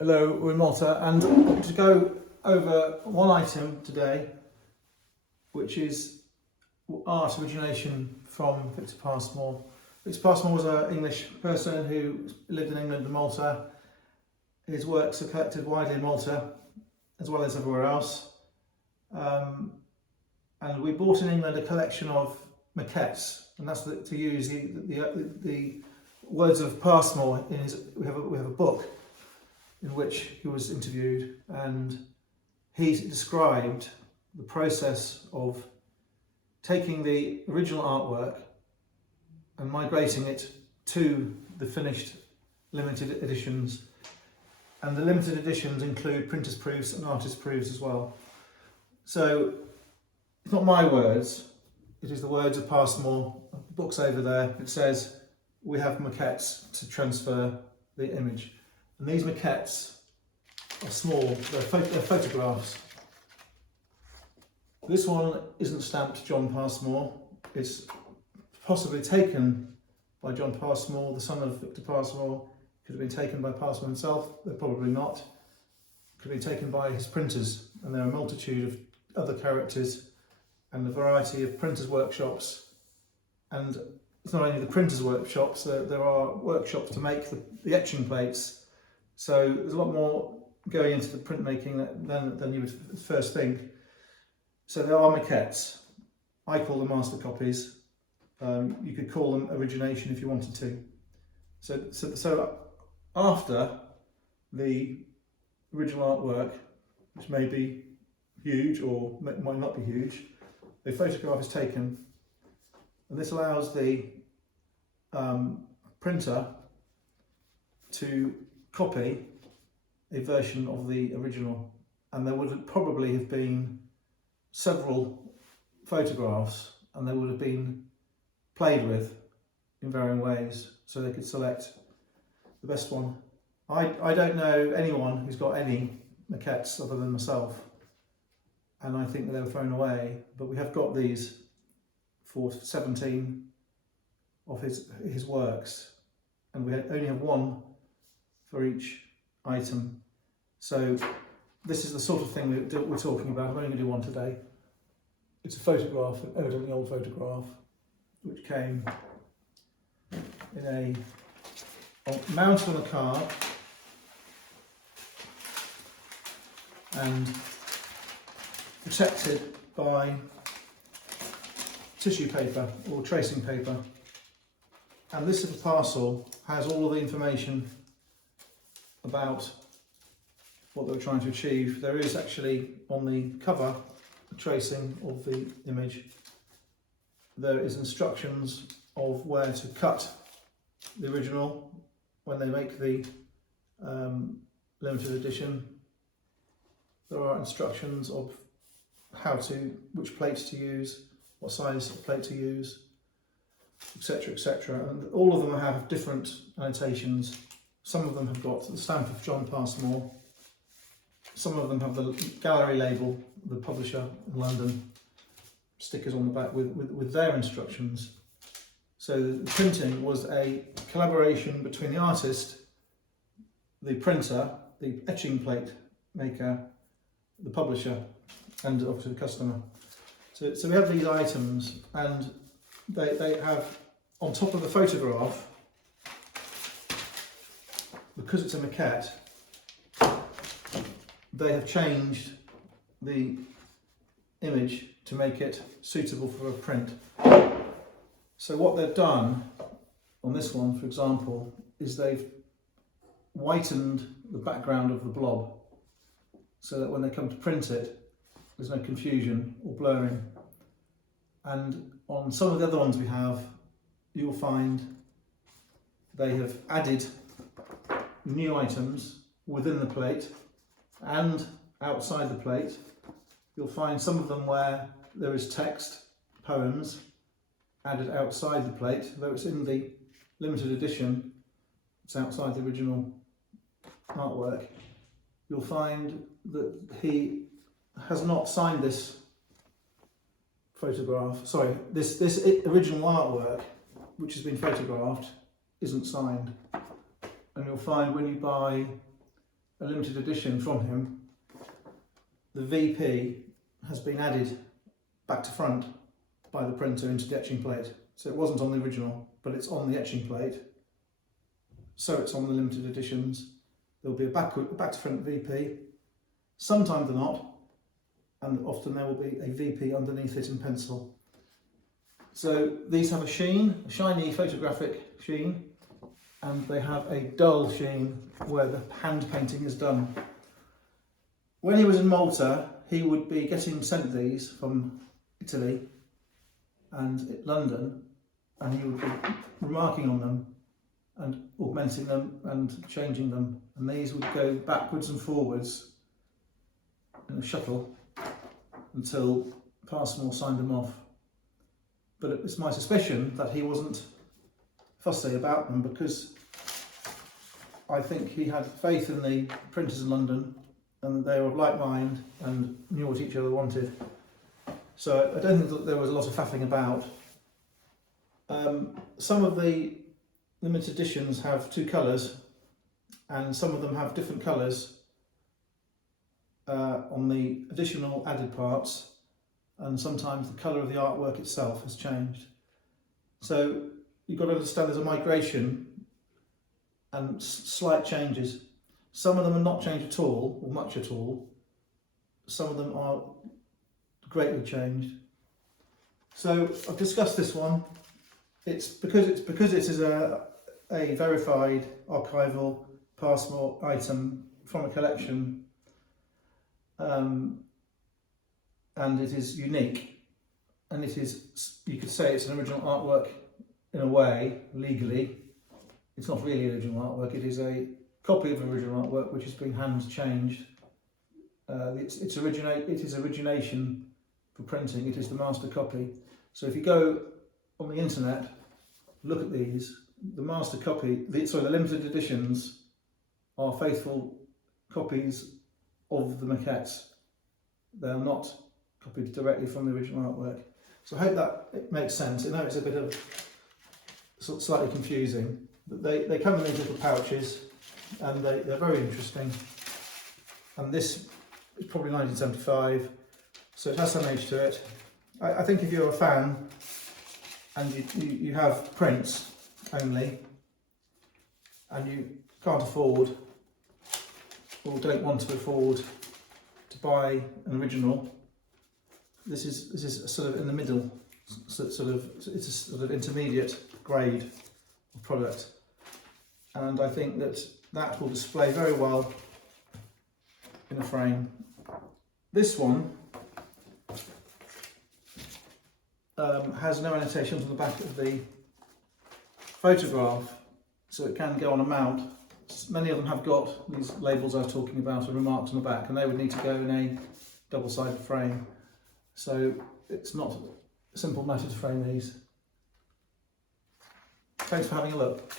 Hello, we're in Malta, and to go over one item today, which is art origination from Victor Pasmore. Victor Pasmore was an English person who lived in England and Malta. His works are collected widely in Malta, as well as everywhere else. And we bought in England a collection of maquettes, and that's to use the words of Pasmore in his. We have a book in which he was interviewed, and he described the process of taking the original artwork and migrating it to the finished limited editions. And the limited editions include printer's proofs and artist's proofs as well. So it's not my words, it is the words of Pasmore. The book's over there. It says we have maquettes to transfer the image. And these maquettes are small, they're photographs. This one isn't stamped John Pasmore. It's possibly taken by John Pasmore, the son of Victor Pasmore. Could have been taken by Pasmore himself, they're probably not. Could have been taken by his printers, and there are a multitude of other characters and a variety of printers' workshops. And it's not only the printers' workshops, there are workshops to make the etching plates. So there's a lot more going into the printmaking than you would first think. So there are maquettes. I call them master copies. You could call them origination if you wanted to. So after the original artwork, which may be huge or might not be huge, a photograph is taken, and this allows the printer to copy a version of the original, and there would probably have been several photographs, and they would have been played with in varying ways, so they could select the best one. I don't know anyone who's got any maquettes other than myself, and I think that they were thrown away, but we have got these for 17 of his works, and we only have one for each item. So this is the sort of thing we're talking about. I'm only going to do one today. It's a photograph, evidently an old photograph, which came in mounted on a card and protected by tissue paper or tracing paper. And this little parcel has all of the information about what they were trying to achieve. There is actually on the cover a tracing of the image. There is instructions of where to cut the original when they make the limited edition. There are instructions of which plates to use, what size plate to use, etc, etc. And all of them have different annotations. Some of them have got the stamp of John Pasmore. Some of them have the gallery label, the publisher in London, stickers on the back with their instructions. So the printing was a collaboration between the artist, the printer, the etching plate maker, the publisher, and obviously the customer. So we have these items, and they have, on top of the photograph, because it's a maquette, they have changed the image to make it suitable for a print. So what they've done on this one, for example, is they've whitened the background of the blob so that when they come to print it, there's no confusion or blurring. And on some of the other ones we have, you'll find they have added new items within the plate and outside the plate. You'll find some of them where there is text, poems, added outside the plate, though it's in the limited edition, it's outside the original artwork. You'll find that he has not signed this photograph, sorry, this original artwork, which has been photographed, isn't signed. And you'll find when you buy a limited edition from him, the VP has been added back to front by the printer into the etching plate. So it wasn't on the original, but it's on the etching plate. So it's on the limited editions. There'll be a back to front VP. Sometimes they're not, and often there will be a VP underneath it in pencil. So these have a sheen, a shiny photographic sheen, and they have a dull sheen where the hand painting is done. When he was in Malta, he would be getting sent these from Italy and London, and he would be remarking on them and augmenting them and changing them, and these would go backwards and forwards in a shuttle until Pasmore signed them off. But it's my suspicion that he wasn't fussy about them, because I think he had faith in the printers in London and they were of like mind and knew what each other wanted. So I don't think that there was a lot of faffing about. Some of the limited editions have two colours, and some of them have different colours on the additional added parts, and sometimes the colour of the artwork itself has changed. So you've got to understand there's a migration and slight changes. Some of them are not changed at all, or much at all. Some of them are greatly changed. So I've discussed this one. It's because it is a verified archival Pasmore item from a collection, and it is unique, and it is, you could say it's an original artwork in a way, legally. It's not really original artwork, it is a copy of original artwork which has been hand changed. It is origination for printing, it is the master copy. So if you go on the internet, look at these, the master copy, the limited editions are faithful copies of the maquettes. They are not copied directly from the original artwork. So I hope that it makes sense. I know it's a bit of slightly confusing, but they come in these little pouches, and they're very interesting. And this is probably 1975, so it has some age to it. I think if you're a fan and you have prints only, and you can't afford or don't want to afford to buy an original, this is sort of in the middle, it's a sort of intermediate grade of product, and I think that will display very well in a frame. This one has no annotations on the back of the photograph, so it can go on a mount. Many of them have got these labels I was talking about and remarks on the back, and they would need to go in a double-sided frame. So it's not a simple matter to frame these. Thanks for having a look.